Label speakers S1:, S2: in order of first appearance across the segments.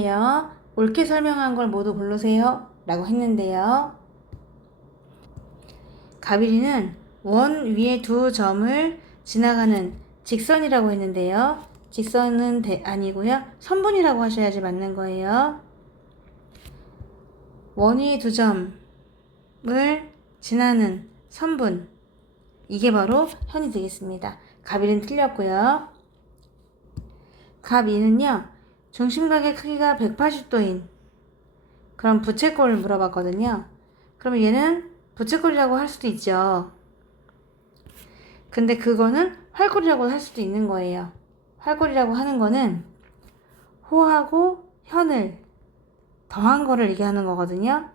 S1: 요 옳게 설명한 걸 모두 고르세요. 라고 했는데요. 가비리는 원 위에 두 점을 지나가는 직선이라고 했는데요. 직선은 대- 아니고요. 선분이라고 하셔야지 맞는 거예요. 원 위에 두 점을 지나는 선분. 이게 바로 현이 되겠습니다. 가비는 틀렸고요. 갑 2는요. 중심각의 크기가 180도인 그런 부채꼴을 물어봤거든요. 그러면 얘는 부채꼴이라고 할 수도 있죠. 근데 그거는 활꼴이라고 할 수도 있는 거예요. 활꼴이라고 하는 거는 호하고 현을 더한 거를 얘기하는 거거든요.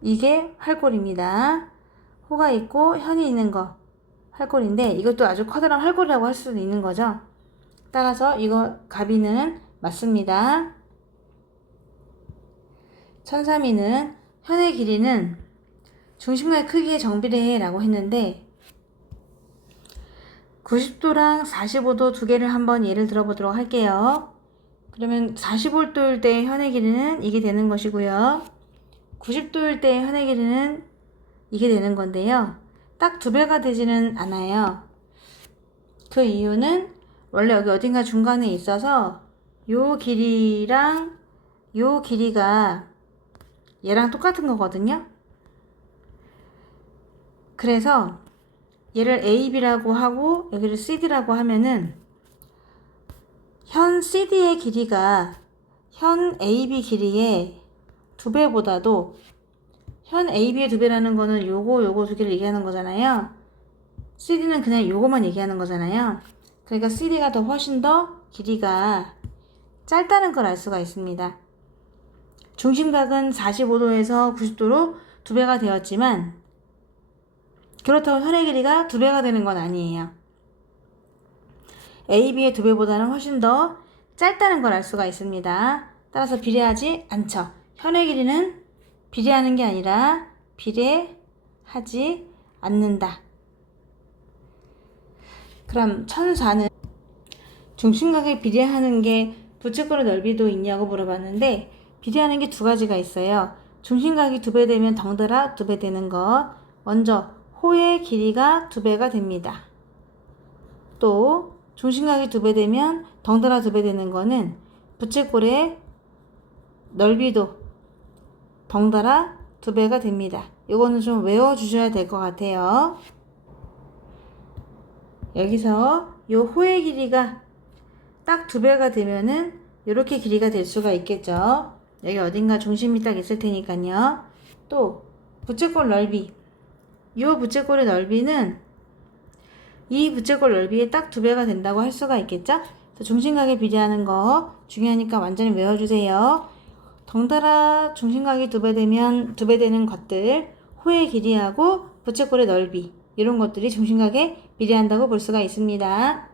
S1: 이게 활꼴입니다. 호가 있고 현이 있는 거 활꼴인데 이것도 아주 커다란 활꼴이라고 할 수도 있는 거죠. 따라서 이거 가비는 맞습니다. 천삼이는 현의 길이는 중심과의 크기에 정비례해 라고 했는데 90도랑 45도 두 개를 한번 예를 들어 보도록 할게요. 그러면 45도일 때 현의 길이는 이게 되는 것이고요. 90도일 때 현의 길이는 이게 되는 건데요. 딱 두 배가 되지는 않아요. 그 이유는 원래 여기 어딘가 중간에 있어서 요 길이랑 요 길이가 얘랑 똑같은 거거든요. 그래서 얘를 AB라고 하고 여기를 CD라고 하면은 현 CD의 길이가 현 AB 길이의 두 배보다도 현 AB의 두 배라는 거는 요거 요거 두 개를 얘기하는 거잖아요. CD는 그냥 요거만 얘기하는 거잖아요. 그러니까 CD가 더 훨씬 더 길이가 짧다는 걸 알 수가 있습니다. 중심각은 45도에서 90도로 두 배가 되었지만 그렇다고 현의 길이가 두 배가 되는 건 아니에요. AB의 두 배보다는 훨씬 더 짧다는 걸 알 수가 있습니다. 따라서 비례하지 않죠. 현의 길이는 비례하는 게 아니라 비례하지 않는다. 그럼 천사는 중심각에 비례하는 게 부채꼴의 넓이도 있냐고 물어봤는데 비례하는 게 두 가지가 있어요. 중심각이 두 배 되면 덩달아 두 배 되는 것. 먼저 호의 길이가 두 배가 됩니다. 또 중심각이 두 배 되면 덩달아 두 배 되는 거는 부채꼴의 넓이도 덩달아 두 배가 됩니다. 이거는 좀 외워주셔야 될 것 같아요. 여기서 요 호의 길이가 딱 두 배가 되면은 이렇게 길이가 될 수가 있겠죠. 여기 어딘가 중심이 딱 있을 테니까요. 또 부채꼴 넓이. 이 부채꼴의 넓이는 이 부채꼴 넓이에 딱두 배가 된다고 할 수가 있겠죠. 그래서 중심각에 비례하는 거 중요하니까 완전히 외워주세요. 덩달아 중심각이 두 배 되면 두 배 되는 것들 호의 길이하고 부채꼴의 넓이 이런 것들이 중심각에 비례한다고 볼 수가 있습니다.